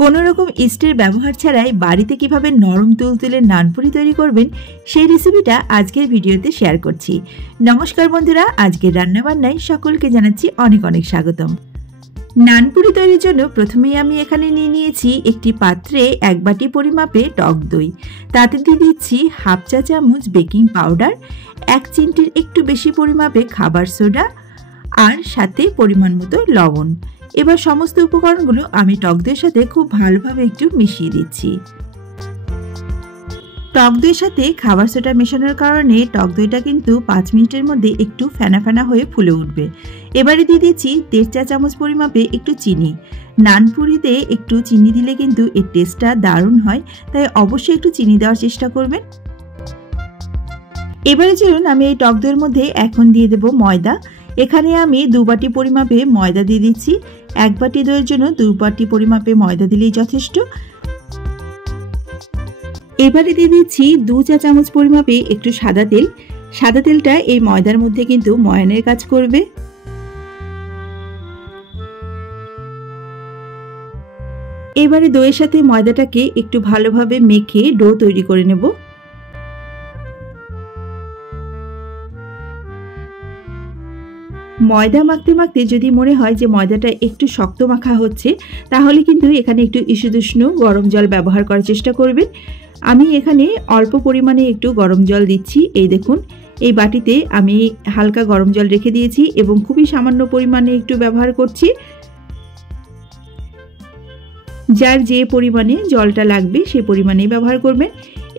কোনো রকম ইস্টের ব্যবহার ছাড়াই বাড়িতে কিভাবে নরম তুলতুলে নানপুরি তৈরি করবেন সেই রেসিপিটা আজকের ভিডিওতে শেয়ার করছি। নমস্কার বন্ধুরা, আজকের রান্নাবান্নায় সকলকে জানাচ্ছি অনেক অনেক স্বাগতম। নানপুরি তৈরির জন্য প্রথমেই আমি এখানে নিয়ে নিয়েছি একটি পাত্রে 1 বাটি পরিমাপে টক দই, তাতে দিয়ে দিচ্ছি হাফ চা চামচ বেকিং পাউডার, 1 চিমটির একটু বেশি পরিমাপে খাবার সোডা আর সাথে পরিমাণ মতো লবণ। এবার সমস্ত উপকরণগুলো আমি টক দইয়ের সাথে খুব ভালোভাবে একটু মিশিয়ে দিচ্ছি। টক দইয়ের সাথে খাবার সোডা মেশানোর কারণে টক দইটা কিন্তু 5 মিনিটের মধ্যে একটু ফেনা ফেনা হয়ে ফুলে উঠবে। এবারে দিয়ে দিচ্ছি 1.5 চা চামচ পরিমাপে একটু চিনি। নানপুরিতে একটু চিনি দিলে কিন্তু এর টেস্টটা দারুণ হয়, তাই অবশ্যই একটু চিনি দেওয়ার চেষ্টা করবেন। এবারে চলুন আমি এই টক দইয়ের মধ্যে এখন দিয়ে দেব ময়দা। এখানে আমি 2 বাটি পরিমাপে ময়দা দিয়ে দিচ্ছি। 1 বাটি দইয়ের জন্য 2 বাটি পরিমাপে ময়দা দিলেই যথেষ্ট। এবারে দিয়ে দিচ্ছি 2 চা চামচ পরিমাপে একটু সাদা তেল। সাদা তেলটা এই ময়দার মধ্যে কিন্তু ময়ানের কাজ করবে। এবারে দইয়ের সাথে ময়দাটাকে একটু ভালোভাবে মেখে ডো তৈরি করে নেব। ময়দা মাখতে মাখতে যদি মনে হয় যে ময়দাটা একটু শক্ত মাখা হচ্ছে, তাহলে কিন্তু এখানে একটু ইসুদুষ্ণ গরম জল ব্যবহার করার চেষ্টা করবেন। আমি এখানে অল্প পরিমাণে একটু গরম জল দিচ্ছি। এই দেখুন, এই বাটিতে আমি হালকা গরম জল রেখে দিয়েছি এবং খুবই সামান্য পরিমাণে একটু ব্যবহার করছি। যার যে পরিমাণে জলটা লাগবে সেই পরিমাণেই ব্যবহার করবেন।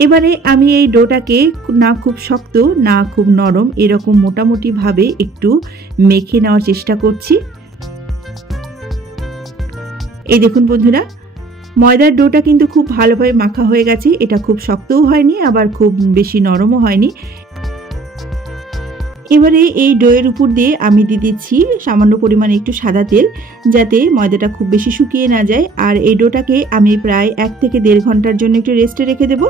এবারে আমি এই ডোটাকে না খুব শক্ত না খুব নরম, এরকম মোটামুটি ভাবে একটু মেখে নেওয়ার চেষ্টা করছি। এই দেখুন বন্ধুরা, ময়দার ডোটা কিন্তু খুব ভালোভাবে মাখা হয়ে গেছে। এটা খুব শক্তও হয়নি, আবার খুব বেশি নরমও হয়নি। এবারে এই ডোয়ের উপর দিয়ে আমি দিয়ে দিচ্ছি সামান্য পরিমাণে একটু সাদা তেল, যাতে ময়দাটা খুব বেশি শুকিয়ে না যায়। আর এই ডোটাকে আমি প্রায় 1 থেকে 1.5 ঘন্টার জন্য একটু রেস্টে রেখে দেব।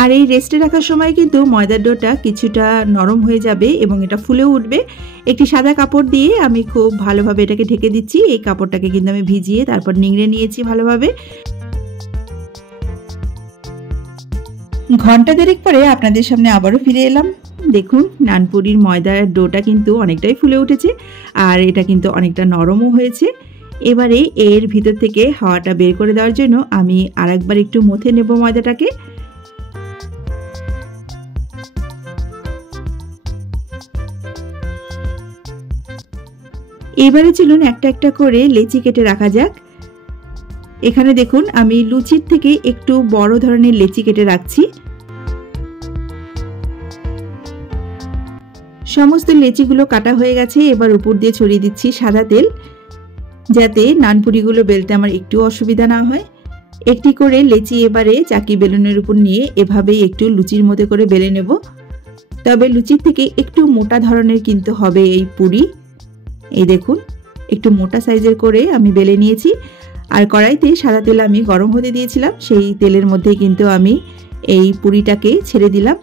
আর এই রেস্টে রাখার সময় কিন্তু ময়দার ডোটা কিছুটা নরম হয়ে যাবে এবং এটা ফুলেও উঠবে। একটি সাদা কাপড় দিয়ে আমি খুব ভালোভাবে এটাকে ঢেকে দিচ্ছি। এই কাপড়টাকে কিন্তু আমি ভিজিয়ে তারপর নিংড়ে নিয়েছি ভালোভাবে। ঘন্টা 1.5 পরে আপনাদের সামনে আবারও ফিরে এলাম। দেখুন, নানপুরির ময়দার ডোটা কিন্তু অনেকটাই ফুলে উঠেছে আর এটা কিন্তু অনেকটা নরমও হয়েছে। এবারে এর ভিতর থেকে হাওয়াটা বের করে দেওয়ার জন্য আমি আরেকবার একটু মথে নেব ময়দাটাকে। এবারে চলুন একটা একটা করে লেচি কেটে রাখা যাক। এখানে দেখুন, আমি লুচির থেকে একটু বড় ধরনের লেচি কেটে রাখছি। সমস্ত লেচিগুলো কাটা হয়ে গেছে। এবার উপর দিয়ে ছড়িয়ে দিচ্ছি সাদা তেল, যাতে নানপুরিগুলো বেলতে আমার একটু অসুবিধা না হয়। একটি করে লেচি এবারে চাকি বেলুনের উপর নিয়ে এভাবেই একটু লুচির মতো করে বেলে নেব। তবে লুচির থেকে একটু মোটা ধরনের কিন্তু হবে এই পুরি। এই দেখুন, একটু মোটা সাইজের করে আমি বেলে নিয়েছি। আর কড়াইতে সাদা তেল আমি গরম হতে দিয়েছিলাম, সেই তেলের মধ্যে কিন্তু আমি এই পুরিটাকে ছেড়ে দিলাম।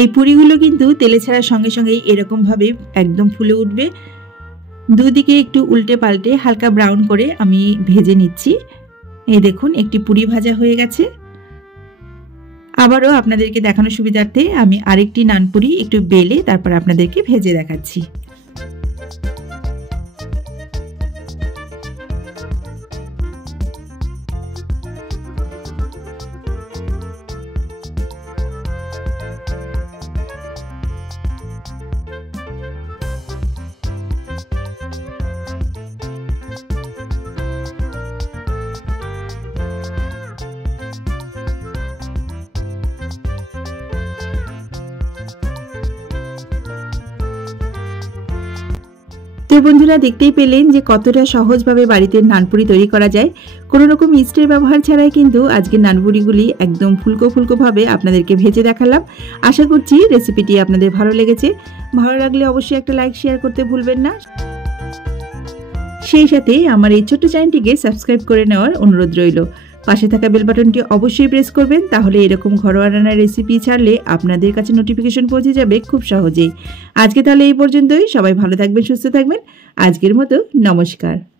এই পুরিগুলো কিন্তু তেলে ছাড়ার সঙ্গে সঙ্গেই এরকমভাবে একদম ফুলে উঠবে। দুদিকে একটু উল্টে পাল্টে হালকা ব্রাউন করে আমি ভেজে নিচ্ছি। এই দেখুন, একটি পুরি ভাজা হয়ে গেছে। আবারও আপনাদেরকে দেখানোর সুবিধার্থে আমি আরেকটি নানপুরি একটু বেলে তারপর আপনাদেরকে ভেজে দেখাচ্ছি। তো বন্ধুরা, দেখতেই পেলেন যে কতটা সহজভাবে বাড়িতে নানপুরি তৈরি করা যায়। কোনো রকম ইস্টের ব্যবহার ছাড়াই কিন্তু আজকের নানপুরিগুলি একদম ফুলকো ফুলকো ভাবে আপনাদেরকে ভেজে দেখালাম। আশা করছি রেসিপিটি আপনাদের ভালো লেগেছে। ভালো লাগলে অবশ্যই একটা লাইক শেয়ার করতে ভুলবেন না। সেই সাথে আমার এই ছোট্ট চ্যানেলটিকে সাবস্ক্রাইব করে নেওয়ার অনুরোধ রইল। পাশে থাকা বেল বাটনটি অবশ্যই প্রেস করবেন, তাহলে এরকম ঘরোয়া রান্নার রেসিপি ছাড়লে আপনাদের কাছে নোটিফিকেশন পৌঁছে যাবে খুব সহজেই। আজকে তাহলে এই পর্যন্তই। সবাই ভালো থাকবেন, সুস্থ থাকবেন। আজকের মতো নমস্কার।